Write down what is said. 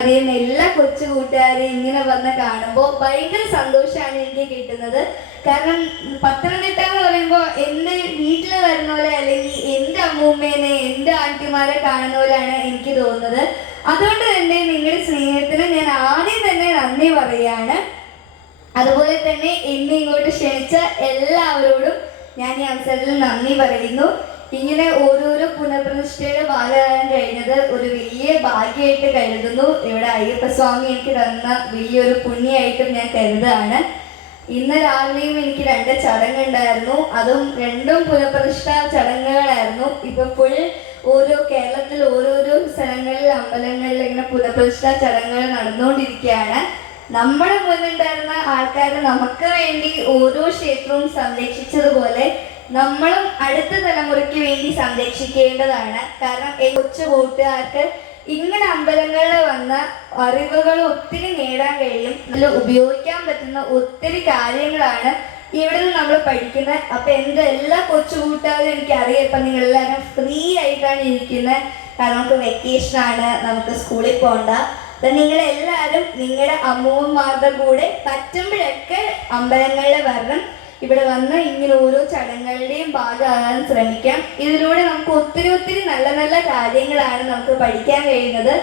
എല്ലാ കൊച്ചു കൂട്ടുകാരെയും ഇങ്ങനെ വന്ന് കാണുമ്പോൾ ഭയങ്കര സന്തോഷമാണ് എനിക്ക് കിട്ടുന്നത്. കാരണം പത്തനംതിട്ട എന്ന് പറയുമ്പോൾ എൻ്റെ വീട്ടിൽ വരുന്ന പോലെ അല്ലെങ്കിൽ എൻ്റെ അമ്മൂമ്മേനെ എൻ്റെ ആൻറ്റിമാരെ കാണുന്ന പോലെയാണ് എനിക്ക് തോന്നുന്നത്. അതുകൊണ്ട് തന്നെ നിങ്ങളുടെ സ്നേഹത്തിന് ഞാൻ ആദ്യം തന്നെ നന്ദി പറയുകയാണ്. അതുപോലെ തന്നെ എന്നെ ഇങ്ങോട്ട് ക്ഷണിച്ച എല്ലാവരോടും ഞാൻ ഈ അവസരത്തിൽ നന്ദി പറയുന്നു. ഇങ്ങനെ ഓരോരോ പുനഃപ്രതിഷ്ഠയുടെ ഭാഗമാകാൻ കഴിഞ്ഞത് ഒരു വലിയ ഭാഗ്യമായിട്ട് കരുതുന്നു. ഇവിടെ അയ്യപ്പസ്വാമി എനിക്ക് തന്ന വലിയൊരു പുണ്യമായിട്ടും ഞാൻ കരുതുകയാണ്. ഇന്ന് രാവിലെയും എനിക്ക് 2 ചടങ്ങുണ്ടായിരുന്നു. അതും 2ഉം പുനഃപ്രതിഷ്ഠ ചടങ്ങുകളായിരുന്നു. ഇപ്പൊ ഫുൾ കേരളത്തിൽ ഓരോരോ സ്ഥലങ്ങളിൽ അമ്പലങ്ങളിൽ ഇങ്ങനെ പുനഃപ്രതിഷ്ഠ ചടങ്ങുകൾ നടന്നുകൊണ്ടിരിക്കുകയാണ്. നമ്മുടെ മുന്നുണ്ടായിരുന്ന ആൾക്കാർ നമുക്ക് വേണ്ടി ഓരോ ക്ഷേത്രവും സംരക്ഷിച്ചതുപോലെ നമ്മളും അടുത്ത തലമുറയ്ക്ക് വേണ്ടി സംരക്ഷിക്കേണ്ടതാണ്. കാരണം കൊച്ചു കൂട്ടുകാർക്ക് ഇങ്ങനെ അമ്പലങ്ങളിൽ വന്ന അറിവുകൾ ഒത്തിരി നേടാൻ കഴിയും. അതിൽ ഉപയോഗിക്കാൻ പറ്റുന്ന ഒത്തിരി കാര്യങ്ങളാണ് ഇവിടെ നിന്ന് നമ്മൾ പഠിക്കുന്നത്. അപ്പം എൻ്റെ എല്ലാ കൊച്ചു കൂട്ടുകാരും എനിക്കറിയാം ഇപ്പം നിങ്ങളെല്ലാവരും ഫ്രീ ആയിട്ടാണ് ഇരിക്കുന്നത്. കാരണം നമുക്ക് വെക്കേഷനാണ്, നമുക്ക് സ്കൂളിൽ പോകണ്ട. അപ്പം നിങ്ങളെല്ലാവരും നിങ്ങളുടെ അമ്മൂമ്മമാരുടെ കൂടെ പറ്റുമ്പോഴൊക്കെ അമ്പലങ്ങളിൽ വരണം. ഇവിടെ വന്ന് ഇങ്ങനെ ഓരോ ചടങ്ങുകളുടെയും ഭാഗമാകാൻ ശ്രമിക്കാം. ഇതിലൂടെ നമുക്ക് ഒത്തിരി നല്ല നല്ല കാര്യങ്ങളാണ് നമുക്ക് പഠിക്കാൻ കഴിയുന്നത്.